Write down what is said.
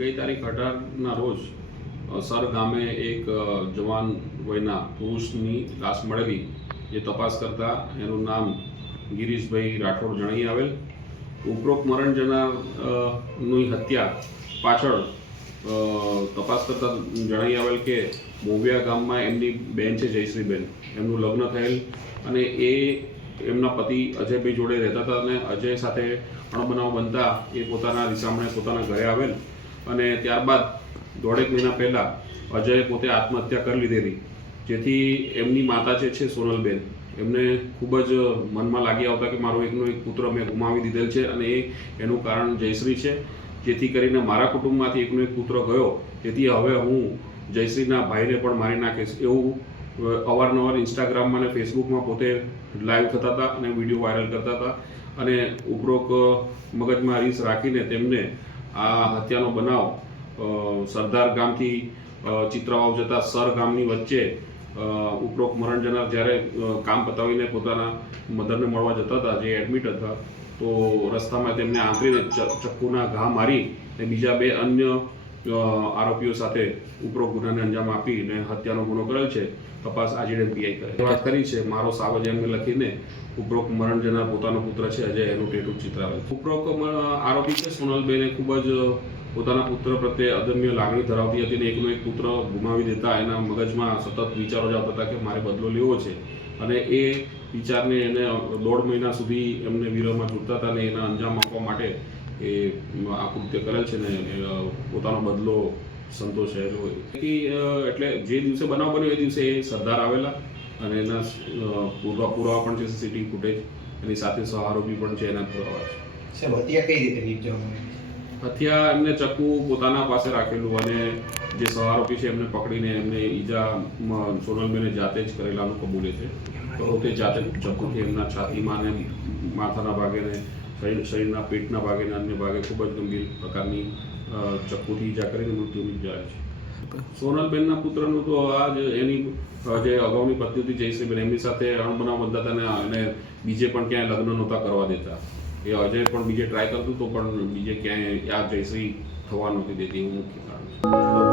ગઈ તારીખ અઢારના રોજ સર ગામે એક જવાન વયના પુરુષની લાશ મળેલી. જે તપાસ કરતા એનું નામ ગિરીશભાઈ રાઠોડ જણાવી આવેલ. ઉપરોક્ત મરણ જનાર હત્યા પાછળ તપાસ કરતા જણાવી આવેલ કે મોવિયા ગામમાં એમની બેન છે જયશ્રીબેન. એમનું લગ્ન થયેલ અને એ એમના પતિ અજયભાઈ જોડે રહેતા હતા અને અજય સાથે અણબનાવ બનતા એ પોતાના, રિસામણે પોતાના ઘરે આવેલ. અને ત્યારબાદ દોઢેક મહિના પહેલાં અજયે પોતે આત્મહત્યા કરી લીધેલી. જેથી એમની માતા જે છે સોનલબેન, એમને ખૂબ જ મનમાં લાગી આવતા કે મારો એકનો એક પુત્ર મેં ગુમાવી દીધેલ છે અને એ એનું કારણ જયશ્રી છે. જેથી કરીને મારા કુટુંબમાંથી એકનો એક પુત્ર ગયો. તેથી હવે હું જયશ્રીના ભાઈને પણ મારી નાખીશ એવું અવારનવાર ઇન્સ્ટાગ્રામમાં અને ફેસબુકમાં પોતે લાઈવ થતા હતા અને વીડિયો વાયરલ કરતા હતા. અને ઉપરોક્ત મગજમાં રીસ રાખીને તેમને આ હત્યાનો બનાવ સરદાર ગામથી ચિત્રાવાવ જતા સર ગામની વચ્ચે ઉપરોક્ત મરણ જનાર જ્યારે કામ પતાવીને પોતાના મધરને મળવા જતા હતા, જે એડમિટ હતા, તો રસ્તામાં તેમને આંકરીને ચક્કુના ઘા મારી અને બીજા બે અન્ય આરોપીઓ સાથે ઉપરોક્ત ગુનાને અંજામ આપીને હત્યાનો ગુનો કરેલ છે. તપાસ આજે પીઆઈ કરે વાત કરી છે, મારો સાવજ એમને લખીને ઉપરોક્ત મરણ જનાર પોતાનો પુત્ર છે, અજય એનું ટેટુ ચિત્રાવેલ ઉપરોક્ત આરોપી છે, સોનલબેને ખૂબ જ પોતાના પુત્ર પ્રત્યે અદમ્ય લાગણી ધરાવતી હતી અને એકનો એક પુત્ર ગુમાવી દેતા એના મગજમાં સતત વિચારો જ આવતા હતા કે મારે બદલો લેવો છે. અને એ વિચારને એને દોઢ મહિના સુધી એમને વિરોધમાં છૂટતા હતા અને એના અંજામ આપવા માટે એ આ કૃત્ય કરેલ છે ને પોતાનો બદલો સંતોષાયેલો હોય. કે એટલે જે દિવસે બનાવ બન્યો એ દિવસે એ સરદાર આવેલા અને એના પુરાવા પુરાવા પણ છે સીસીટીવી ફૂટેજ. એની સાથે સહારોપી પણ છે એના પુરાવા છે. હત્યા કઈ રીતે નિપજવામાં એમને ચક્કુ પોતાના પાસે રાખેલું અને જે સહારોપી છે એમને પકડીને એમને ઈજા સોનલબેને જાતે જ કરેલાનું કબૂલે છે. તો તે જાતે ચક્કુથી એમના છાતીમાં માથાના ભાગેને શરીર શરીરના પેટના ભાગેને અન્ય ભાગે ખૂબ જ ગંભીર પ્રકારની ચક્કુથી ઈજા કરીને મૃત્યુ નિપજાય છે. સોનલબેનના પુત્રનું તો આ જ એની જે અગાઉની પત્ની હતી જયશ્રીબેન, એમની સાથે અણબનાવ હતા અને બીજે પણ ક્યાંય લગ્ન નહોતા કરવા દેતા. એ અજય પણ બીજે ટ્રાય કરતું તો પણ બીજે ક્યાંય આ જયશ્રી થવા નહોતી દેતી, એવું મુખ્ય કારણ છે.